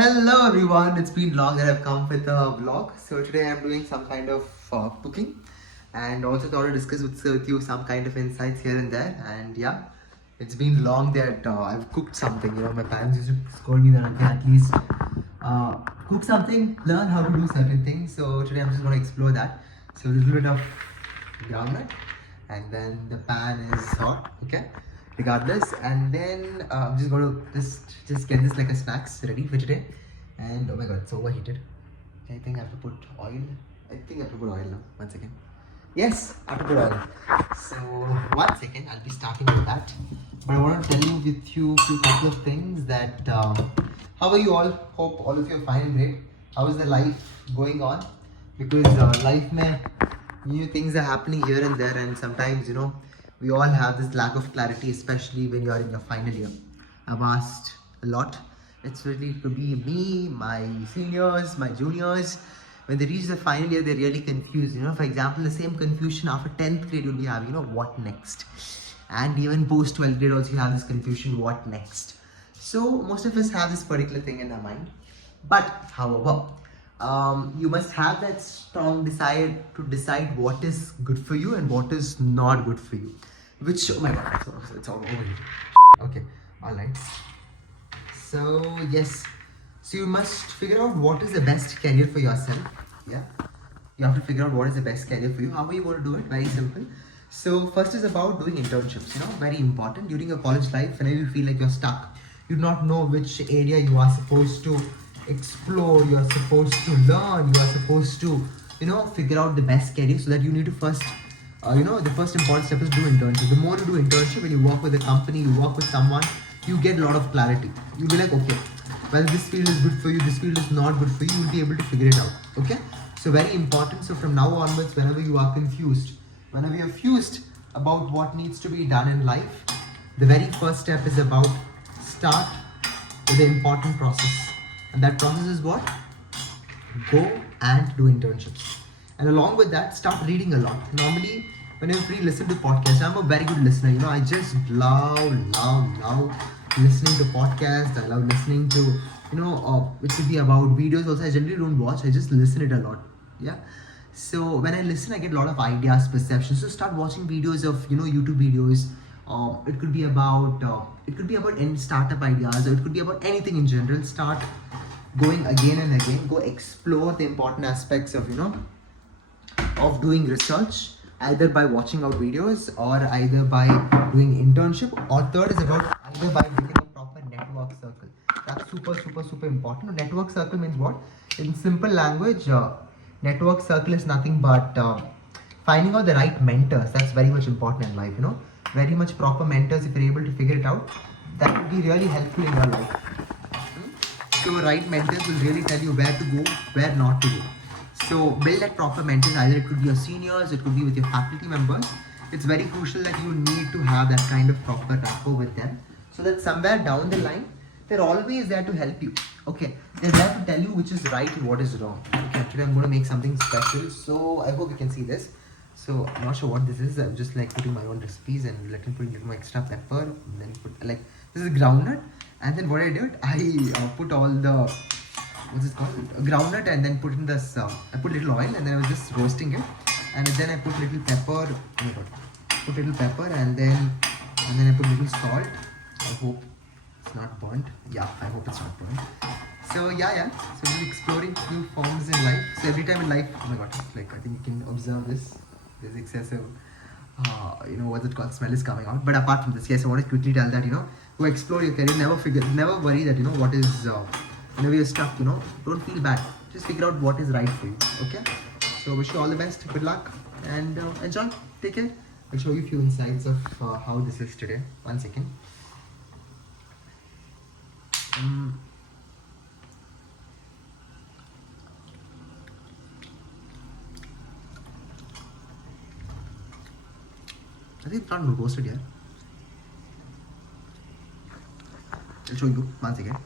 Hello everyone, it's been long that I've come with a vlog. So today I'm doing some kind of cooking and also thought to discuss with you some kind of insights here and there. And yeah, it's been long that I've cooked something. My parents used to scold me that I can at least cook something, learn how to do certain things. So today I'm just going to explore that. So a little bit of groundnut, and then the pan is hot, okay, regardless. And then I'm just going to just get this like a snacks ready for today. And oh my god, it's overheated. I think I have to put oil. I think I have to put oil now. 1 second. Yes, I have to put oil. So 1 second, I'll be starting with that. But I want to tell you with you a couple of things that how are you all? Hope all of you are fine and great. How is the life going on? Because life may new things are happening here and there, and sometimes we all have this lack of clarity, especially when you're in your final year. I've asked a lot. It's really to be me, my seniors, my juniors. When they reach the final year, they're really confused. For example, the same confusion after 10th grade you'll be having, what next? And even post 12th grade also you have this confusion, what next? So most of us have this particular thing in our mind. But however, you must have that strong desire to decide what is good for you and what is not good for you. Which, oh my god, it's all over here. Okay, alright. So yes, so you must figure out what is the best career for yourself. Yeah, you have to figure out what is the best career for you. How are you going to do it? Very simple. So first is about doing internships. Very important during your college life. Whenever you feel like you're stuck, you do not know which area you are supposed to explore, you are supposed to learn, you are supposed to figure out the best career. So that you need to first the first important step is do internship. The more you do internship, when you work with a company, you work with someone, you get a lot of clarity. You'll be like, okay, well, this field is good for you, this field is not good for you, you'll be able to figure it out. Okay, so very important. So from now onwards, whenever you are confused, whenever you're fused about what needs to be done in life, the very first step is about start with the important process. And that process is what? Go and do internships. And along with that, start reading a lot. Normally, whenever we listen to podcasts, I'm a very good listener. I just love listening to podcasts. I love listening to, it could be about videos also. I generally don't watch, I just listen it a lot. Yeah. So when I listen, I get a lot of ideas, perceptions. So start watching videos of, YouTube videos. It could be about any startup ideas, or it could be about anything in general. Start going again and again. Go explore the important aspects of, of doing research, either by watching out videos or either by doing internship, or third is about either by building a proper network circle. That's super important. Network circle means what? In simple language, network circle is nothing but finding out the right mentors. That's very much important in life. Very much proper mentors. If you're able to figure it out, that would be really helpful in your life. So right mentors will really tell you where to go, where not to go. So build that proper mentors. Either it could be your seniors, it could be with your faculty members. It's very crucial that you need to have that kind of proper rapport with them, so that somewhere down the line, they're always there to help you. Okay, they're there to tell you which is right and what is wrong. Okay, today I'm going to make something special. So I hope you can see this. So I'm not sure what this is. I'm just like putting my own recipes and letting put a little more extra pepper. And then put like this is groundnut. And then what I did, I put all the what's it called, groundnut, and then put in this. I put little oil, and then I was just roasting it, and then I put little pepper. Oh my god, put little pepper, and then I put little salt. I hope it's not burnt. Yeah, I hope it's not burnt. So yeah. So we're exploring new forms in life. So every time in life, oh my god, like I think you can observe this. There's excessive, what's it called? Smell is coming out. But apart from this, yes, I want to quickly tell that go explore your career. Never worry that what is. Whenever you're stuck, don't feel bad. Just figure out what is right for you. Okay. So wish you all the best. Good luck and enjoy. Take care. I'll show you a few insights of how this is today. 1 second. I think it's not roasted yet. I'll show you once again.